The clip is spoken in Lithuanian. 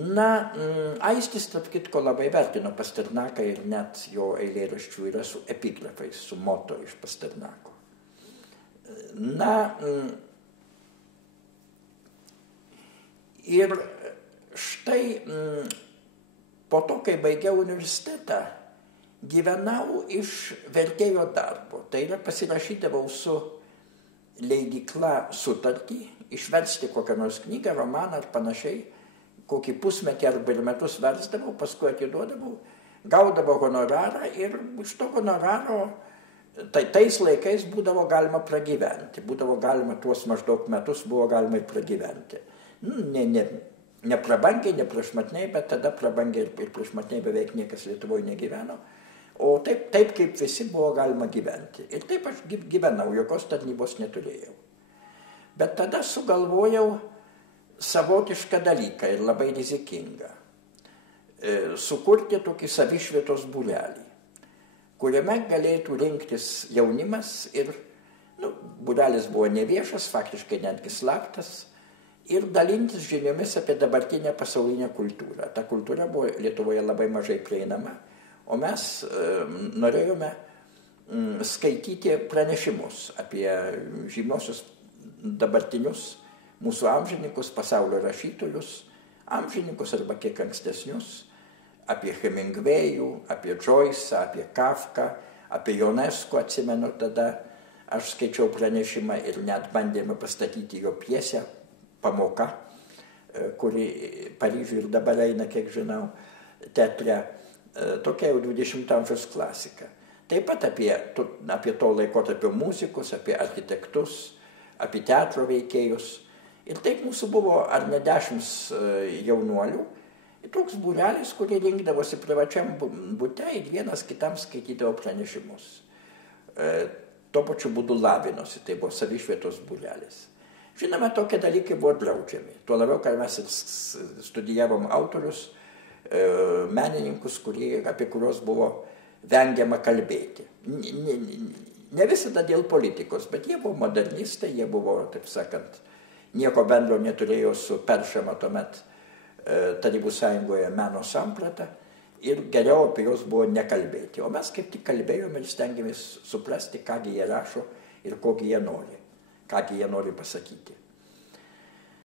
Na, Aistis, tarp kitko, labai vertino Pasternaką ir net jo eilėraščių yra su epigrafais, su moto iš Pasternako. Na, ir štai po to, kai baigiau universitetą, gyvenau iš vertėjo darbo. Tai yra pasirašydavau su leidykla sutartį, išversti kokią nors knygą, romaną ar panašiai, kokį pusmetį arba ir metus versdavau, paskui atiduodavau, gaudavau honorarą ir iš to honoraro tais laikais būdavo galima pragyventi. Būdavo galima tuos maždaug metus buvo galima ir pragyventi. Ne prabangiai, ne prašmatniai, bet tada prabangiai ir prašmatniai beveik niekas Lietuvoje negyveno. O taip kaip visi buvo galima gyventi. Ir taip aš gyvenau, jokios tarnybos neturėjau. Bet tada sugalvojau savotišką dalyką ir labai rizikingą. Sukurti tokį savišvietos būrelį, kuriame galėtų rinktis jaunimas ir, būrelis buvo neviešas, faktiškai netgi slaptas, ir dalintis žiniomis apie dabartinę pasaulinę kultūrą. Ta kultūra buvo Lietuvoje labai mažai prieinama, o mes norėjome skaityti pranešimus apie žymiosius dabartinius mūsų amžininkus, pasaulio rašytojus, amžininkus arba kiek ankstesnius, apie Hemingvėjų, apie Joyce'ą, apie Kafką, apie Ionesco, atsimenu tada, aš skaičiau pranešimą ir net bandėme pastatyti jo pjesę, Pamoka, kuri Paryžiuje ir dabar eina, kiek žinau, teatre, tokia jau 20 amžiaus klasika. Taip pat apie to laikotarpio muzikus, apie architektus, apie teatro veikėjus. Ir taip mūsų buvo ar ne 10 jaunuolių, ir toks būrelis, kurie rinkdavosi privačiam bute ir vienas kitam skaitydavo pranešimus. Tuo pačiu būdu lavinosi, tai buvo savišvietos būrelis. Žinoma, tokie dalykai buvo draudžiami. Tuo labiau, kad mes studijavom autorius, menininkus, apie kuriuos buvo vengiama kalbėti. Ne visada dėl politikos, bet jie buvo modernistai, jie buvo, taip sakant, nieko bendro neturėjo su peršama tuomet Tarybų sąjungoje meno samprata ir geriau apie juos buvo nekalbėti. O mes kaip tik kalbėjome ir stengiamės suprasti, kągi jie rašo ir kokį jie nori pasakyti.